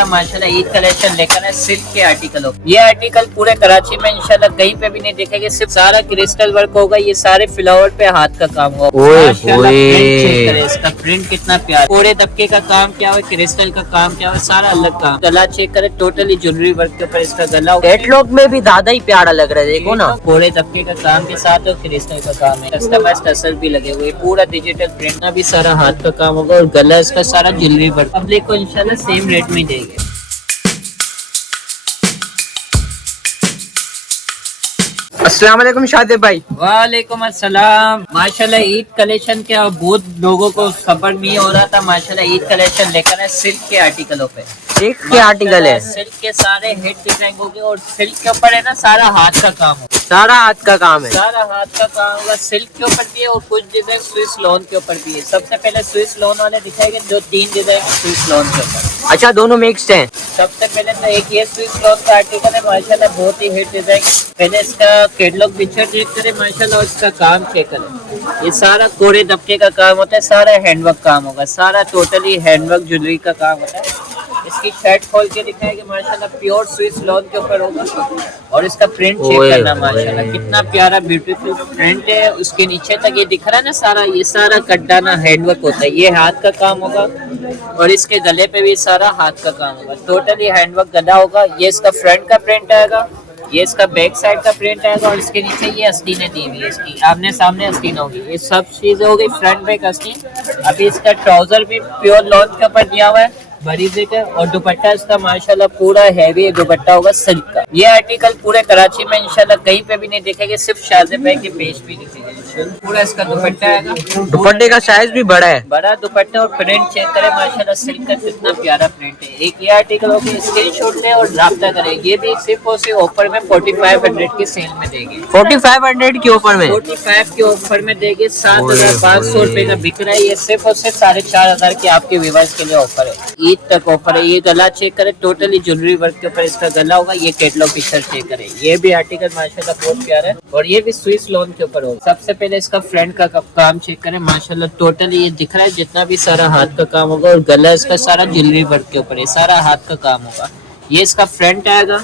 माशाल्लाह ईद कलेक्शन लेकर है सिल्क के आर्टिकल। ये आर्टिकल पूरे कराची में इंशाल्लाह कहीं पे भी नहीं दिखेगा, सिर्फ सारा क्रिस्टल वर्क होगा। ये सारे फ्लावर पे हाथ का काम होगा। माशाल्लाह प्रिंट चेक करें, इसका प्रिंट कितना प्यारा। कोरे दबके का काम क्या है, क्रिस्टल का काम क्या है, सारा अलग काम। गला चेक करें, टोटली ज्वेलरी वर्क के ऊपर इसका गला। कैटलॉग में भी ज्यादा ही प्यारा लग रहा है, देखो ना। कोरे दबके का काम के साथ और क्रिस्टल का काम है। कस्टमाइज टसल भी लगे हुए, पूरा डिजिटल प्रिंट भी सारा हाथ का काम होगा और गला इसका सारा ज्वेलरी वर्क। पब्लिक को इंशाल्लाह सेम रेट में देंगे। अस्सलाम वालेकुम शादिब भाई। वालेकुम अस्सलाम। माशाल्लाह ईद कलेक्शन के बहुत लोगों को सबर नहीं हो रहा था। माशाल्लाह ईद कलेक्शन लेकर है सिल्क के आर्टिकलों पे। सिल्क के आर्टिकल है, सिल्क के सारे हिट डिजाइन होंगे और सिल्क के ऊपर है ना सारा हाथ का काम होगा। सारा हाथ का काम है, सारा हाथ का काम होगा। सिल्क के ऊपर भी है और कुछ डिजाइन स्विस लोन के ऊपर भी है। सबसे पहले स्विस लोन वाले दिखाएंगे, जो 3 डिजाइन स्विस लोन के ऊपर। अच्छा, दोनों मिक्स्ड हैं। सबसे पहले तो एक ये स्विस लोन का आर्टिकल है, माशाल्लाह बहुत ही हिट डिजाइन। पहले इसका कैटलॉग पिक्चर चेक करें माशाल्लाह और इसका काम चेक करें। ये सारा कोरे दबके का काम होता है, सारा हैंडवर्क काम होगा, सारा टोटली हैंडवर्क ज्वेलरी का काम होता है। इसकी शर्ट खोल के दिखाएंगे, माशाल्लाह प्योर स्विस लोन के ऊपर होगा। और इसका प्रिंट चेक करना, माशाल्लाह कितना प्यारा ब्यूटीफुल प्रिंट है। उसके नीचे तक ये दिख रहा है ना सारा, ये सारा कड्डाना हैंडवर्क होता है। ये हाथ का काम होगा और इसके गले पे भी सारा हाथ का काम होगा, टोटली हैंडवर्क गला होगा। ये इसका फ्रंट का प्रिंट आएगा, ये इसका बैक साइड का प्रिंट आएगा और इसके नीचे ये आस्तीनें दी हुई है। इसकी आमने सामने आस्तीन होगी। ये सब चीजें हो गई फ्रंट बैक आस्तीन। अभी इसका ट्राउजर भी प्योर लॉन के ऊपर दिया हुआ है, बड़ी जिक है। और दुपट्टा इसका माशाल्लाह पूरा हैवी दुपट्टा होगा सिल्क का। ये आर्टिकल पूरे कराची में इंशाल्लाह कहीं पे भी नहीं दिखेगा, सिर्फ शादिब भाई के पेज पे दिखेगा। पूरा इसका दुपट्टा आएगा, दुपट्टे का साइज भी बड़ा है, बड़ा दुपट्टा। और प्रिंट चेक करें माशाल्लाह सिल्क का कितना प्यारा प्रिंट है। एक ये आर्टिकल हो गया, स्क्रीनशॉट लें और राब्ता करें। ये भी सिर्फ और सिर्फ ऑफर में 4500 की सेल में देंगे। 4500 के ऑफर में, 45 के ऑफर में देंगे। 7500 रुपए का बिक रहा है। ये सिर्फ और सिर्फ 4500 की आपके व्यूअर्स के लिए ऑफर है, ईद तक ऑफर है। ये गला चेक करें, टोटली ज्वेलरी वर्क के ऊपर इसका गला होगा। ये कैटलॉग पिक्चर चेक करें, ये भी आर्टिकल माशाल्लाह बहुत प्यारा है और ये भी स्विस लोन के ऊपर होगा। सबसे पहले इसका फ्रंट का काम चेक करें, माशाल्लाह टोटली ये दिख रहा है जितना भी सारा हाथ का काम होगा। और गला इसका सारा ज्वेलरी वर्क के ऊपर है, सारा हाथ का काम होगा। ये इसका फ्रंट आएगा,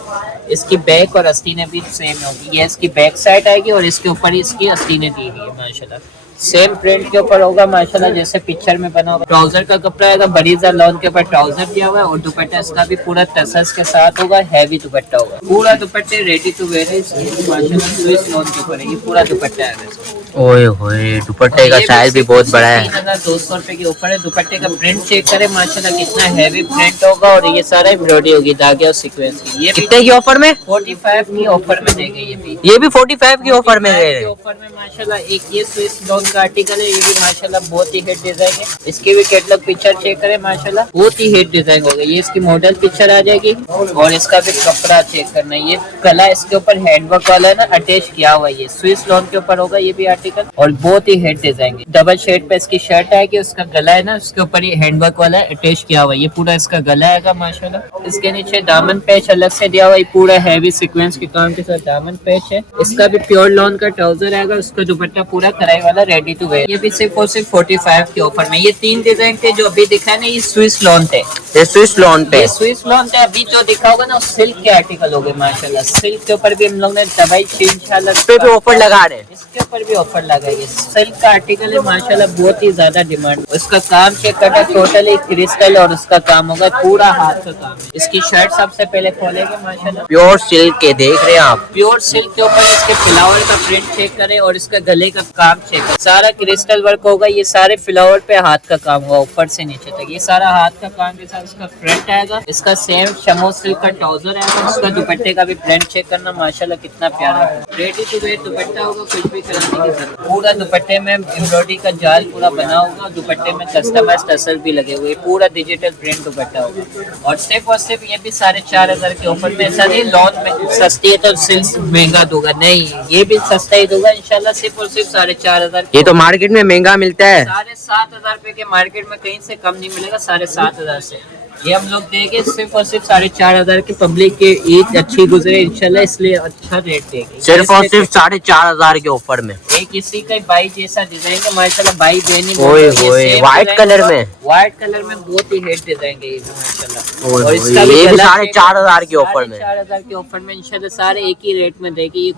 इसकी बैक और आस्तीनें भी सेम होगी। ये इसकी बैक साइड आएगी और इसके ऊपर इसकी आस्तीनें दी हुई है। माशाल्लाह सेम प्रिंट के ऊपर होगा, माशाल्लाह जैसे पिक्चर में बना होगा। ट्राउजर का कपड़ा आएगा, बरीजा लॉन के ऊपर ट्राउजर दिया हुआ है। और दुपट्टा इसका भी पूरा टसस के साथ होगा, हैवी दुपट्टा होगा। पूरा दुपट्टे रेडी टू वेयर है, माशाल्लाह स्विस लॉन के ऊपर है। ये पूरा दुपट्टा है। ओए होए, दुपट्टे का साइज भी बहुत बड़ा है। 3200 रुपए के ऊपर है। दुपट्टे का प्रिंट चेक करें, माशाल्लाह कितना हैवी प्रिंट होगा। और ये सारा एम्ब्रॉयडरी होगी धागे और सीक्वेंस की। ये कितने की ऑफर में? 45 की ऑफर में देंगे। ये भी 45 की ऑफर में दे रहे हैं। ऑफर में माशाल्लाह एक ये स्विस लोन का आर्टिकल है, ये भी माशाल्लाह बहुत ही हिट डिजाइन है। इसकी भी कैटलॉग पिक्चर चेक करें, माशाल्लाह बहुत ही हिट डिजाइन होगा। ये इसकी मॉडल पिक्चर आ जाएगी और इसका भी कपड़ा चेक करना है। ये गला इसके ऊपर हैंडवर्क वाला है ना, अटैच किया हुआ है। ये स्विस लोन के ऊपर होगा ये भी आर्टिकल और बहुत ही हिट डिजाइन है। डबल शेड पे इसकी शर्ट आएगी, उसका गला है ना उसके ऊपर ये हैंडवर्क वाला अटैच किया हुआ है। ये पूरा इसका गला आएगा माशाल्लाह। इसके नीचे दामन पैच अलग से दिया हुआ है, पूरा हैवी सीक्वेंस के काम के साथ दामन पैच है। इसका भी प्योर लॉन का ट्राउजर आएगा, उसका दुपट्टा पूरा कढ़ाई वाला रेडी टू वेयर। ये भी सिर्फ और सिर्फ 45 के ऑफर में। ये 3 डिजाइन थे जो अभी दिखा है ना, ये स्विस लॉन थे। ये स्विस लॉन पे, स्विस लॉन थे। अभी जो दिखा होगा ना सिल्क के आर्टिकल हो गए माशाल्लाह। सिल्क के ऊपर भी हम लोग ने दवाई इंशाल्लाह पे भी ऑफर लगा रहे हैं। इसके ऊपर भी ऑफर लगाएंगे। सिल्क का आर्टिकल है माशाल्लाह, बहुत ही ज्यादा डिमांड। उसका काम चेक करना, टोटली क्रिस्टल और उसका काम होगा, पूरा हाथ का काम है। इसकी शर्ट सबसे पहले खोलेंगे माशाल्लाह, प्योर सिल्क के देख रहे हैं आप। प्योर सिल्क के ऊपर इसके फ्लावर का प्रिंट चेक करें और इसका गले का काम चेक करें। सारा क्रिस्टल वर्क होगा। ये सारे फ्लावर पे हाथ का काम होगा ऊपर से नीचे तक। ये सारा हाथ का काम के साथ इसका फ्रंट आएगा। इसका सेम शमो सिल्क का ट्राउजर आएगा। उसका दुपट्टे का भी प्रिंट चेक करना, माशाल्लाह कितना प्यारा है। रेडी टू वेयर दुपट्टा होगा, कुछ भी कराने की जरूरत। पूरा दुपट्टे में एम्ब्रॉयडरी का जाल पूरा बना होगा। दुपट्टे में कस्टमाइज टसल भी लगे हुए, पूरा डिजिटल प्रिंट दुपट्टा होगा। और सिर्फ ये भी 4500 के ऑफर में। ऐसा नहीं लॉन में सस्ती है तो सिल्क महंगा दूंगा, नहीं, ये भी सस्ता ही दूंगा इंशाल्लाह। सिर्फ और सिर्फ 4500। ये तो मार्केट में महंगा मिलता है। 7500 रुपए के मार्केट में कहीं से कम नहीं मिलेगा 7500 से। ये हम लोग देंगे सिर्फ और सिर्फ 4500 की। पब्लिक की ईद अच्छी गुजरे इंशाल्लाह, इसलिए अच्छा रेट देंगे। सिर्फ और सिर्फ 4500 के ऑफर में। एक इसी का बाई जैसा डिजाइन है माशाल्लाह, बाई बेनी ओए होए, व्हाइट कलर में, व्हाइट कलर में बहुत ही हेड डिजाइन है ये भी माशाल्लाह। ओए और होए, इसका ये भी गला 4,500 के ऑफर में। 4,500 के ऑफर में इंशाल्लाह सारे एक ही रेट में देगी। ये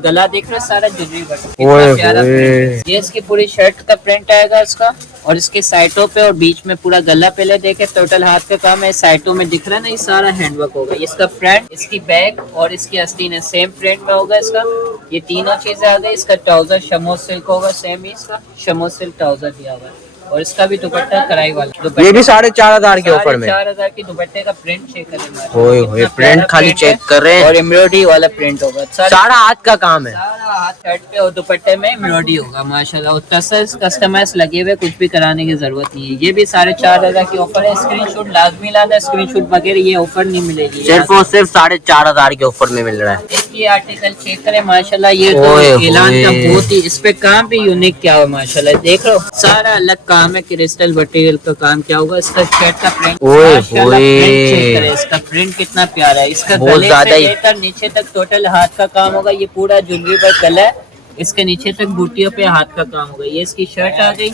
गला देख रहे हो सारा जुलरी वर्क, ओए कितना प्यारा होए। प्रिंट है। ये इसकी पूरी शर्ट का प्रिंट आएगा इसका, और इसके साइडों पे और बीच में पूरा गला पहले देखे टोटल हाथ का काम है। साइडों में दिख रहा है ना, ये सारा हैंडवर्क होगा। इसका फ्रंट, इसकी बैक और इसकी आस्तीन है सेम प्रिंट में होगा इसका। ये तीनों चीजें आ गई। इसका ट्राउजर शमो सिल्क होगा, सेम ही इसका शमो सिल्क ट्राउजर दिया हुआ है। और इसका भी दुपट्टा कढ़ाई वाला, ये भी 4,500 के ऑफर में। 4,500 की दुपट्टे का प्रिंट चेक करें। ओए होए, प्रिंट खाली चेक कर रहे हैं। और एम्ब्रॉयडरी वाला प्रिंट होगा, सारा हाथ का काम है। सारा हाथ शर्ट पे और दुपट्टे में एम्ब्रॉयडरी होगा माशाल्लाह। और टसल्स कस्टमाइज लगे हुए, कुछ भी कराने की जरूरत नहीं है। ये भी 4,500 की ऑफर है। स्क्रीनशॉट लाजमी लाना, स्क्रीनशॉट वगैरह ये ऑफर नहीं मिलेगी, सिर्फ और सिर्फ 4,500 के ऑफर में मिल रहा है। ये आर्टिकल चेक करें माशाल्लाह। ये तो ओए ऐलान का होए। बहुत ही, इस पे काम भी यूनिक क्या हुआ माशाल्लाह, देख लो सारा अलग काम है। क्रिस्टल मटेरियल का काम क्या होगा। इसका शर्ट का प्रिंट ओए माशाल्लाह, होए। प्रिंट चेक करें, इसका प्रिंट कितना प्यारा है। इसका बहुत गले ज्यादा से ही। लेकर नीचे तक टोटल हाथ का काम होगा। ये पूरा ज्वेलरी वर्क गला है, इसके नीचे तक बूटियों पे हाथ का काम होगा। ये इसकी शर्ट आ गई।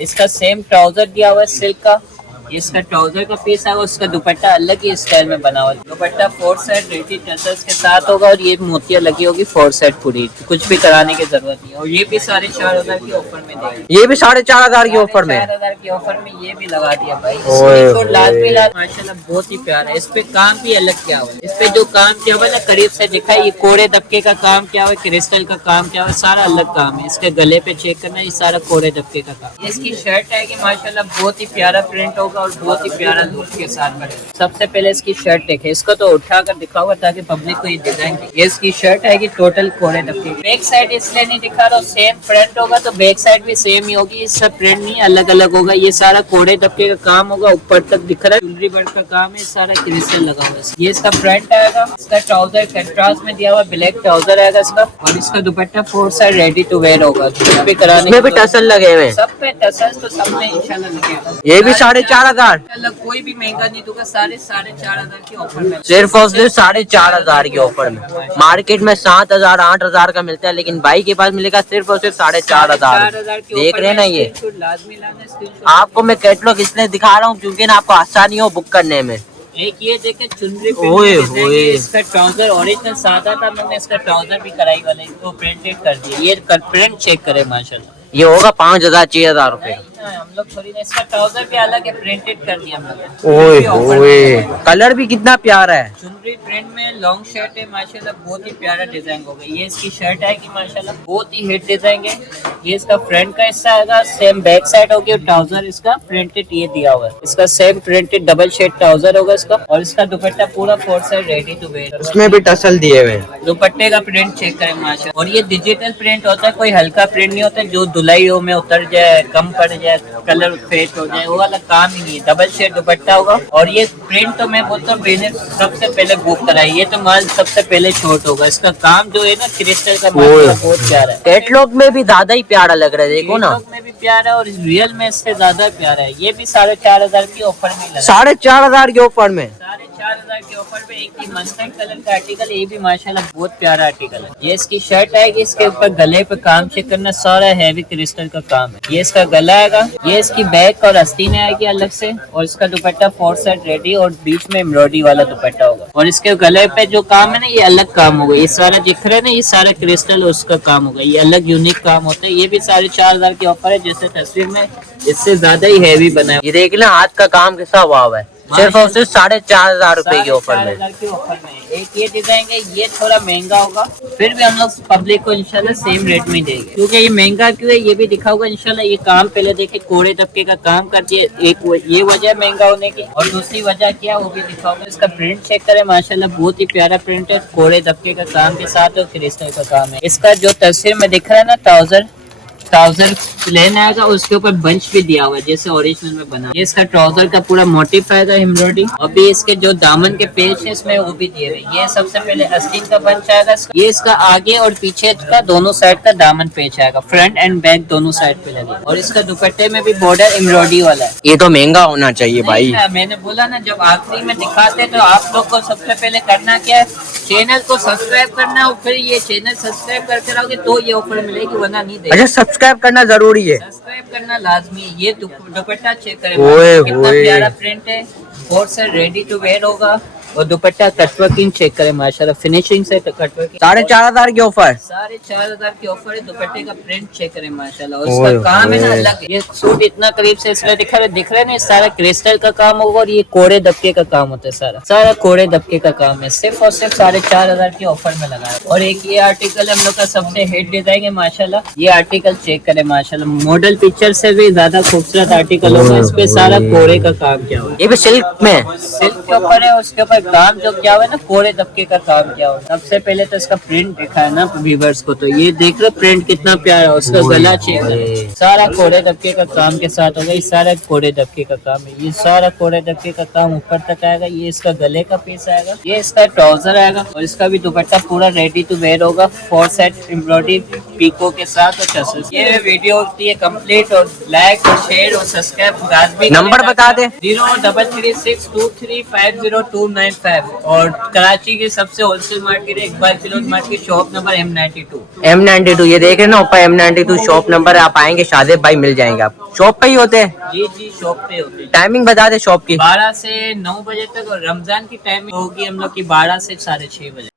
इसका सेम ट्राउजर दिया हुआ है सिल्क का। ये इसका ट्राउजर का पीस है, उसका दुपट्टा अलग ही स्टाइल में बना हुआ है। दुपट्टा 4 साइड रेडी टसल्स के साथ होगा। और ये मोतियां लगी होगी 4 साइड पूरी, कुछ भी कराने की जरूरत नहीं है। और ये भी 4,500 की ऑफर में देंगे। ये भी 4,500 की ऑफर में। 4,500 की ऑफर में ये भी लगा दिया भाई। ओए स्क्रीनशॉट लाजमी ला, माशाल्लाह बहुत ही प्यारा है। इस पे काम भी अलग क्या हुआ है। इस पे जो काम किया हुआ है ना, करीब से दिखा है। ये कोड़े दबके का काम क्या हुआ है, क्रिस्टल का काम क्या हुआ है, सारा अलग काम है। इसके गले पे चेक करना, ये सारा कोड़े दबके का काम। इसकी शर्ट आएगी माशाल्लाह, बहुत ही प्यारा प्रिंट होगा और बहुत ही प्यारा लुक के साथ बनेगा। सबसे पहले इसकी शर्ट देखे, इसको तो उठा कर दिखाऊंगा ताकि पब्लिक को ये डिजाइन दिखे। ये इसकी शर्ट आएगी टोटल कोड़े दबके। बैक साइड इसलिए नहीं दिखा रहा, सेम फ्रंट होगा तो बैक साइड भी सेम ही होगी। इसका प्रिंट नहीं अलग अलग होगा। ये सारा कोड़े दबके का काम होगा, ऊपर तक दिख रहा है ज्वेलरी वर्क का काम है, सारा क्रिस्टल लगा हुआ है। ये इसका फ्रंट आएगा। इसका ट्राउजर कंट्रास्ट में दिया हुआ ब्लैक ट्राउजर आएगा इसका। और इसका dupatta 4 side ready to wear होगा, कुछ भी कराने इसमें भी टसल लगे हुए हैं। सब पे टसल्स तो सब में इंशाल्लाह लगेगा। ये भी 4,500। इंशाल्लाह कोई भी महंगा नहीं दूंगा, सारे 4,500 की ऑफर में। सिर्फ और सिर्फ 4,500 की ऑफर में। मार्केट में 7,000 8,000 का मिलता है, लेकिन भाई के पास मिलेगा सिर्फ और सिर्फ 4,500। देख रहे हैं ना, ये लाजमी लाना स्क्रीनशॉट। आपको मैं कैटलॉग इसलिए दिखा रहा हूँ क्योंकि ना आपको आसानी हो बुक करने में। एक ये देखे चुनरी ओए प्रिंट होए। इसका ट्राउजर ओरिजिनल सादा था, मैंने इसका ट्राउजर भी कढ़ाई वाले को प्रिंटेड कर दिया। ये प्रिंट चेक करे माशाल्लाह। ये होगा 5,000 6,000 रुपए। हम लोग थोड़ी ना, इसका ट्राउजर भी अलग है, प्रिंटेड कर दिया हम लोग। ओए ये भी offer होए, में है। कलर भी कितना प्यारा है। चुनरी प्रिंट में लॉन्ग शर्ट है माशाल्लाह, बहुत ही प्यारा डिजाइन होगा। ये इसकी शर्ट आएगी माशाल्लाह, बहुत ही हिट डिजाइन है। ये इसका फ्रंट का हिस्सा आएगा, सेम बैक साइड होगी। और ट्राउजर इसका प्रिंटेड ये दिया हुआ है। इसका same printed double shade trouser होगा इसका। और इसका दुपट्टा पूरा 4 साइड रेडी टू वेयर। उसमें भी टसल दिए हुए हैं। दुपट्टे का प्रिंट चेक करें माशाल्लाह। और ये डिजिटल प्रिंट होता है, कोई हल्का प्रिंट नहीं होता जो धुलाइयों में उतर जाए, कम पड़ जाए, कलर फेड हो जाए, वो वाला काम ही नहीं है। डबल शेड दुपट्टा होगा। और ये प्रिंट तो मैं बोलता हूँ मैंने सबसे पहले बुक कराई, ये तो माल सबसे पहले शॉर्ट होगा। इसका काम जो है ना क्रिस्टल का माशाल्लाह बहुत प्यारा है। कैटलॉग में भी ज्यादा ही प्यारा लग रहा है, देखो ना। कैटलॉग में भी प्यारा है और रियल में इससे ज्यादा प्यारा है। ये भी 4,500 की ऑफर में लगा। 4,500 के ऑफर में। 4,500 के ऑफर पे एक ही मस्टर्ड कलर का आर्टिकल, ये भी माशाल्लाह बहुत प्यारा आर्टिकल है। ये इसकी शर्ट आएगी, इसके ऊपर गले पे काम चेक करना, सारा हैवी क्रिस्टल का काम है। ये इसका गला आएगा। ये इसकी बैक और आस्तीन आएगी अलग से। और इसका दुपट्टा 4 साइड रेडी और बीच में एम्ब्रॉयडरी वाला दुपट्टा होगा। और इसके गले पे जो काम है ना, ये अलग काम होगा। ये सारा दिख रहा है ना, ये सारा क्रिस्टल उसका काम होगा। ये अलग यूनिक काम होता है। ये भी 4,500 की ऑफर है, जैसे तस्वीर में इससे ज्यादा ही हैवी बना है। ये देख लें, हाथ का काम कैसा हुआ है। सिर्फ और सिर्फ 4,500 रुपए की ऑफर में। 4,500 की ऑफर में एक ये डिजाइन है, ये थोड़ा महंगा होगा, फिर भी हम लोग पब्लिक को इंशाल्लाह सेम रेट में देंगे। क्योंकि ये महंगा क्यों है ये भी दिखाऊंगा इंशाल्लाह। ये काम पहले देखे, कोड़े दबके का काम कर दिए, एक ये वजह महंगा होने की, और दूसरी वजह क्या वो भी दिखाऊंगा। इसका प्रिंट चेक करें माशाल्लाह, बहुत ही प्यारा प्रिंट है, कोड़े दबके का काम के साथ और क्रिस्टल का काम है। इसका जो तस्वीर में दिख रहा है ना ट्राउजर ट्राउजर प्लेन आएगा, उसके ऊपर बंच भी दिया हुआ है जैसे ओरिजिनल में बना। ये इसका ट्राउजर का पूरा मोटिव आएगा एम्ब्रॉयडरी, और भी इसके जो दामन के पेज है इसमें वो भी दिए हुए। ये सबसे पहले अस्तीन का बंच आएगा इसका। ये इसका आगे और पीछे का दोनों साइड का दामन पेज आएगा, फ्रंट एंड बैक दोनों साइड पे लगे। और इसका दुपट्टे में भी बॉर्डर एम्ब्रॉयडरी वाला है। ये तो महंगा होना चाहिए भाई। नहीं, मैंने बोला ना जब आखिरी में दिखाते तो आप लोग को सबसे पहले करना क्या है, चैनल को सब्सक्राइब करना, और फिर ये चैनल सब्सक्राइब करते रहोगे तो ये ऑफर मिलेगी, वरना नहीं देगा। अच्छा, सब्सक्राइब करना जरूरी है। सब्सक्राइब करना लाजमी है। ये दुपट्टा चेक करें ओए कितना होए। प्यारा प्रिंट है, फोर से रेडी टू वेयर होगा। और दुपट्टा कटवर्किंग चेक करें माशाल्लाह, फिनिशिंग से कटवर्किंग। 4,500 की ऑफर, 4,500 की ऑफर है। दुपट्टे का प्रिंट चेक करें माशाल्लाह, और ओए उसका काम है ना होए। अलग है। ये सूट इतना करीब से इसलिए दिख रहा है ना, सारा क्रिस्टल का काम होगा, और ये कोड़े दबके का काम होता है। सारा कोड़े दबके का काम है। सिर्फ और सिर्फ 4,500 की ऑफर में लगा है। और एक ये आर्टिकल हम लोग का सबसे हिट डिजाइन है माशाल्लाह। ये आर्टिकल चेक करें माशाल्लाह, मॉडल पिक्चर से भी ज्यादा खूबसूरत आर्टिकल होगा। इस पे सारा कोड़े का काम किया हुआ है। ये भी सिल्क में, सिल्क के ऊपर है, उसके ऊपर काम जो किया हुआ है ना, कोड़े दबके का काम किया हुआ है। सबसे पहले तो इसका प्रिंट देखा है ना व्यूअर्स को, तो ये देख लो प्रिंट कितना प्यारा है। उसका गला चेक करो, सारा कोड़े दबके का काम के साथ होगा। ये सारा कोड़े दबके का काम है। ये सारा कोड़े दबके का काम ऊपर तक आएगा। ये इसका गले का पीस आएगा, ये इसका ट्राउजर आएगा, और इसका भी दुपट्टा पूरा रेडी टू वेयर होगा, 4 सेट एम्ब्रॉयडरी पीको के साथ और टसल्स। ये वीडियो होती है कंप्लीट, और लाइक और शेयर और सब्सक्राइब लाजमी। नंबर बता दे। 03362350295। और कराची की सबसे होलसेल मार्केट है Iqbal cloth market, shop number M92। M92, ये देख रहे हैं ना ऊपर M92 शॉप नंबर है। आप आएंगे शादेब भाई मिल जाएंगे। आप शॉप पे ही होते हैं? जी शॉप पे होती है। टाइमिंग बता दे शॉप की। 12 से 9 बजे तक, और रमजान की टाइमिंग होगी हम लोग की 12 से 6:30 बजे।